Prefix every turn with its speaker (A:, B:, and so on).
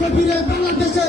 A: কবিরে বাংলাদেশে।